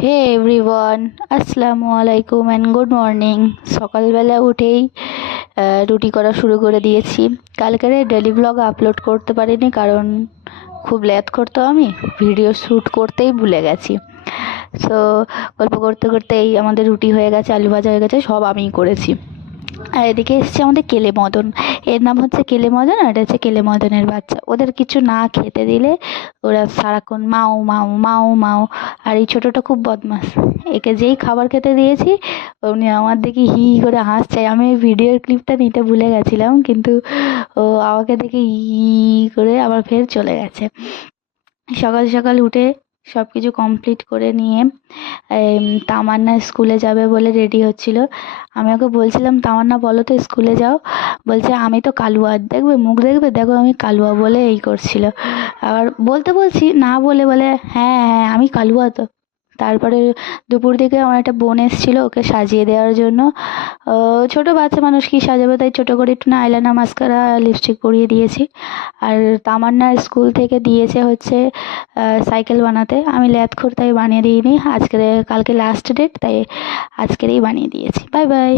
হে everyone, আসসালামু আলাইকুম and good morning. সকালবেলা উঠেই রুটি করা শুরু করে দিয়েছি। কালকের ডেলি ব্লগ আপলোড করতে পারিনি কারণ খুব লেট করতো, আমি ভিডিও শ্যুট করতেই ভুলে গেছি। সো গল্প করতে করতেই আমাদের রুটি হয়ে গেছে, আলু ভাজা হয়ে গেছে, সব আমিই করেছি। আর এদিকে এসছে আমাদের কেলে মদন। এর নাম হচ্ছে কেলে মদন, আর এটা হচ্ছে কেলে মদনের বাচ্চা। ওদের কিছু না খেতে দিলে ওরা সারাক্ষণ মাও মাও মাও মাও। আর এই ছোটোটা খুব বদমাস। একে যেই খাবার খেতে দিয়েছি অমনি আমার দেখি হি হি করে হাসছে। আমি এই ভিডিওর ক্লিপটা নিতে ভুলে গেছিলাম, কিন্তু ও আমাকে দেখে হি করে আবার ফের চলে গেছে। সকাল সকাল উঠে সব কিছু কমপ্লিট করে নিয়ে তামান্না স্কুলে যাবে বলে রেডি হচ্ছিল। আমি ওকে বলছিলাম, তামান্না বলো তো স্কুলে যাও। বলছে আমি তো কালুয়া, দেখবে মুখ দেখবে, দেখো আমি কালুয়া বলে এই করছিল। আবার বলতে বলছি না বলে বলে হ্যাঁ হ্যাঁ আমি কালুয়া তো। তারপরে দুপুর দিকে আমার একটা বোন এসেছিলো ওকে সাজিয়ে দেওয়ার জন্য। ছোট বাচ্চা মানুষ কি সাজাবে, তাই ছোটো করে একটু না আইলাইনার মাস্কারা লিপস্টিক পরিয়ে দিয়েছি। আর তামান্নার স্কুল থেকে দিয়েছে হচ্ছে সাইকেল বানাতে। আমি ল্যাথখোর তাই বানিয়ে দিইনি, কালকে লাস্ট ডেট, তাই আজকেরই বানিয়ে দিয়েছি। Bye bye.